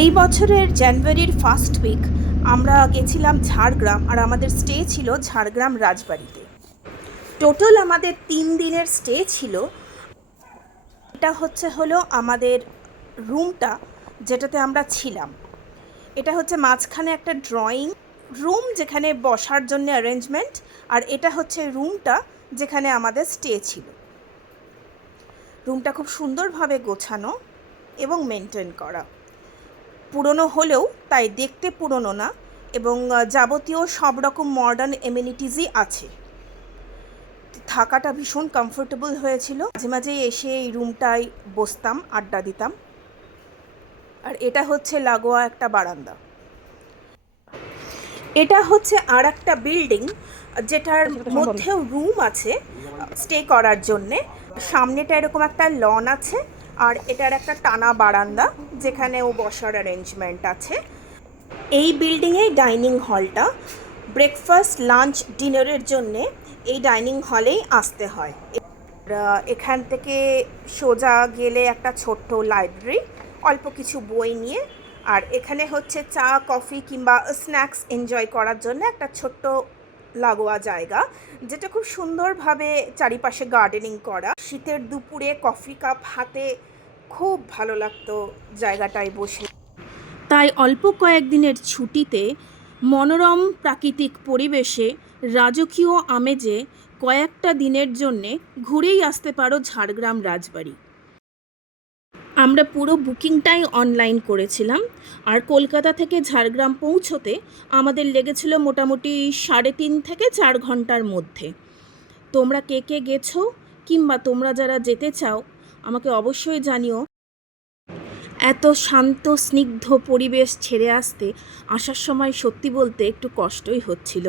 এই বছরের জানুয়ারির ফার্স্ট উইক আমরা গেছিলাম ঝাড়গ্রাম, আর আমাদের স্টে ছিল ঝাড়গ্রাম রাজবাড়িতে। টোটাল আমাদের 3 দিনের স্টে ছিল। এটা হলো আমাদের রুমটা, যেটাতে আমরা ছিলাম। এটা হচ্ছে মাঝখানে একটা ড্রয়িং রুম যেখানে বসার জন্য অ্যারেঞ্জমেন্ট, আর এটা হচ্ছে রুমটা যেখানে আমাদের স্টে ছিল। রুমটা খুব সুন্দরভাবে গোছানো এবং মেনটেন করা। পুরনো হলেও তাই দেখতে পুরনো না, এবং যাবতীয় সব রকম মডার্ন এমিনিটিসই আছে। থাকাটা ভীষণ কমফোর্টেবল হয়েছিল। মাঝে মাঝে এসে এই রুমটায় বসতাম, আড্ডা দিতাম। আর এটা হচ্ছে লাগোয়া একটা বারান্দা। এটা হচ্ছে আর একটা বিল্ডিং যেটার মধ্যেও রুম আছে স্টে করার জন্যে। সামনেটা এরকম একটা লন আছে, আর এটার একটা টানা বারান্দা যেখানেও বসার অ্যারেঞ্জমেন্ট আছে। এই বিল্ডিংয়েই ডাইনিং হলটা। ব্রেকফাস্ট, লাঞ্চ, ডিনারের জন্যে এই ডাইনিং হলেই আসতে হয়। এখান থেকে সোজা গেলে একটা ছোট্ট লাইব্রেরি, অল্প কিছু বই নিয়ে। আর এখানে হচ্ছে চা, কফি কিংবা স্ন্যাক্স এনজয় করার জন্য একটা ছোট্ট লাগোয়া জায়গা, যেটা খুব সুন্দরভাবে চারিপাশে গার্ডেনিং করা। শীতের দুপুরে কফি কাপ হাতে খুব ভালো লাগতো জায়গাটায় বসে। তাই অল্প কয়েকদিনের ছুটিতে মনোরম প্রাকৃতিক পরিবেশে রাজকীয় আমেজে কয়েকটা দিনের জন্যে ঘুরেই আসতে পারো ঝাড়গ্রাম রাজবাড়ি। আমরা পুরো বুকিংটাই অনলাইন করেছিলাম, আর কলকাতা থেকে ঝাড়গ্রাম পৌঁছতে আমাদের লেগেছিল মোটামুটি 3.5 থেকে 4 ঘন্টার মধ্যে। তোমরা কে কে গেছো কিংবা তোমরা যারা যেতে চাও আমাকে অবশ্যই জানিও। এত শান্ত স্নিগ্ধ পরিবেশ ছেড়ে আসতে আসার সময় সত্যি বলতে একটু কষ্টই হচ্ছিল।